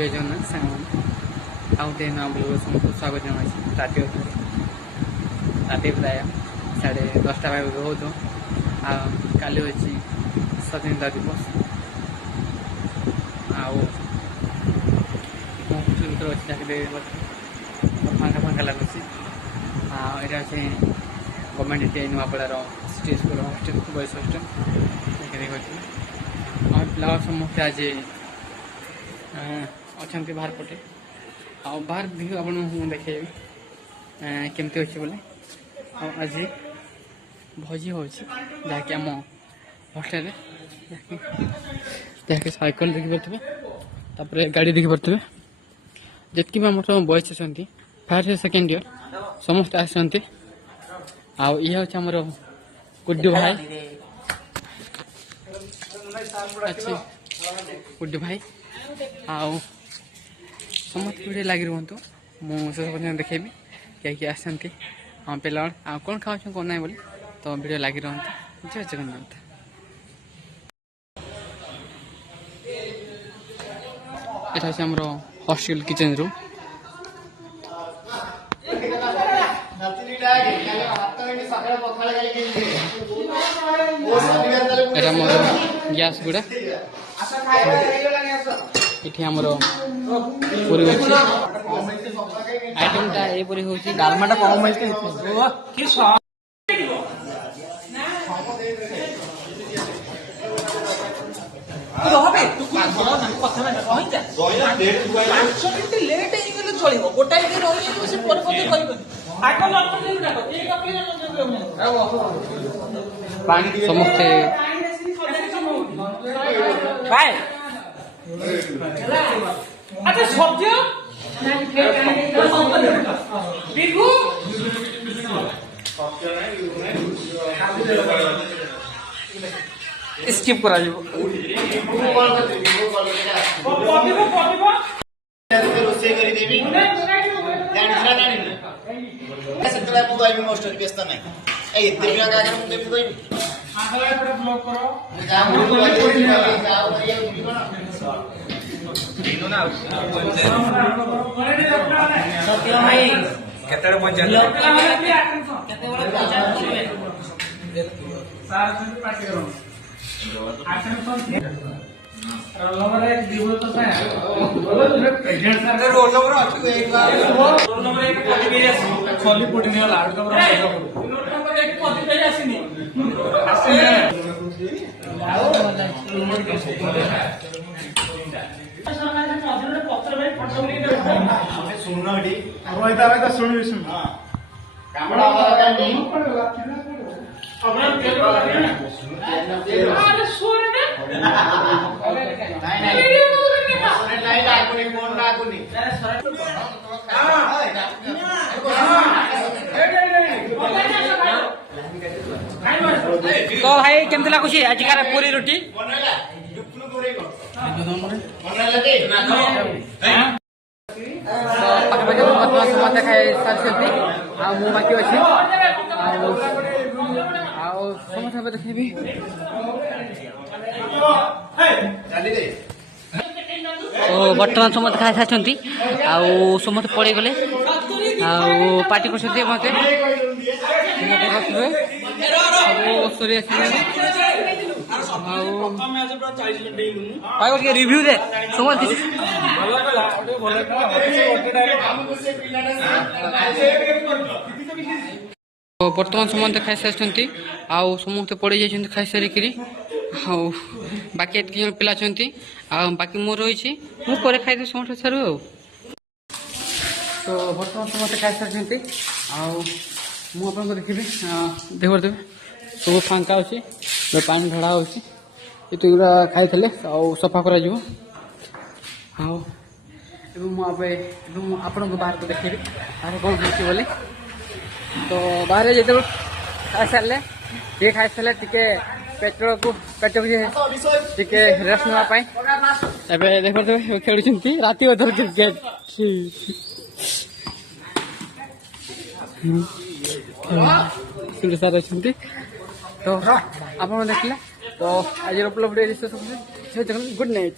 जय जगन्नाथ सांग आउटे ना ब्लॉग समस्त स्वागत जनाई राति राति प्राय 10:30 भाई बहुत काली अच्छी स्वाधीनता दिवस आउटर अच्छे फांका फांका लगुच यहाँ अच्छे गवर्नमेंट नुआपड़ार city school hostel boys hostel पिला समस्ते आज अच्छा बाहर पटे बाहर व्यू आप देखे केमती अच्छे बोले आज भोजी हो जहाँकि आम हस्टेल जहाँकि साइकेल देखी पारे गाड़ी देखी पारे जितकी भी आम बॉयज अच्छा फास्ट सेकेंड ईयर समस्त आसते ये हूँ आमर गुड्डू भाई अच्छे गुड्डू भाई आउ समस्त वीडियो लगी रुहतु मुझे देखेबी क्या आसती हाँ पिला कौन खाऊ कौन ना बोले तो वीडियो लगी रुहतु जय जगन्नाथ। यहाँ से आम हॉस्टेल किचन रूम এটা মোর গ্যাস গুড়া এটি আমার পুরি হচ্ছে আইটেমটা এইপরি হচ্ছে ডালমাটা কম হয়েছে কি হবে কথা না কইতা 5 মিনিট লেট হয়ে গেলে চলিব গোটাই দিন রহি যাবে সে পরে পরে কইবে আগে লম্বা দিন দেখো এই কাপড়ে समस्ते भाई अच्छा सब्जी बिगु स्किप करा जीव रोसे करी देवी जानी ना जानी ना सत्तला को गाइब मोस्टर बेस्ता नहीं ए इतने बिना का कर मुझे भी कोई आगला पे ब्लॉक करो जाओ ये दिनो ना सत्य भाई केतरे पंचायत केते बड़े पंचायत करबे सार से पार्टी करो आसन रोल नंबर 1 दिबो तो था प्रेसिडेंट सर रोल नंबर अछि एक बार रोल नंबर 1 पति पे आसी खाली पटी ने लाड का रोल नंबर 1 पति पे आसीनी आसी आओ नंबर के सरकार से मधुर पत्र में फोटो ले हमें सुनना हटी रोहित सुनिए सुन हां कामड़ा वाला नहीं अपना तेल वाला ना अरे सुन ना नहीं नहीं डाकुनी फोन डाकुनी तो भाई केमती लगुच आजिकार पूरी रोटी समस्ते खाई सारी बाकी अच्छी समस्त देखी तो बर्तमान समस्त खाई सारी समस्त पड़े गले पार्टी कर मत रिव्यू दे समस्त बर्तमान समस्त खाई सारी समस्त पड़े जाइए खाई सारिक बाकी एत पिला बाकी मोर रही मुझे खाई समस्त सारू तो बर्तमान समस्त खाई सारी मुझे देखी देखते सब फांका अच्छे पानी ढड़ा होगा खाई सफा कर आपण को बाहर को देखी बाहर कौन हो बोले तो बाहर जो खाई सारे ये खाई सारे टे पेट को पेट टे रेस्ट नापी देखते खेलुं राति अधर क्रिकेट सार अच्छे तो आप देखिए तो आज वीडियो गुड नाइट।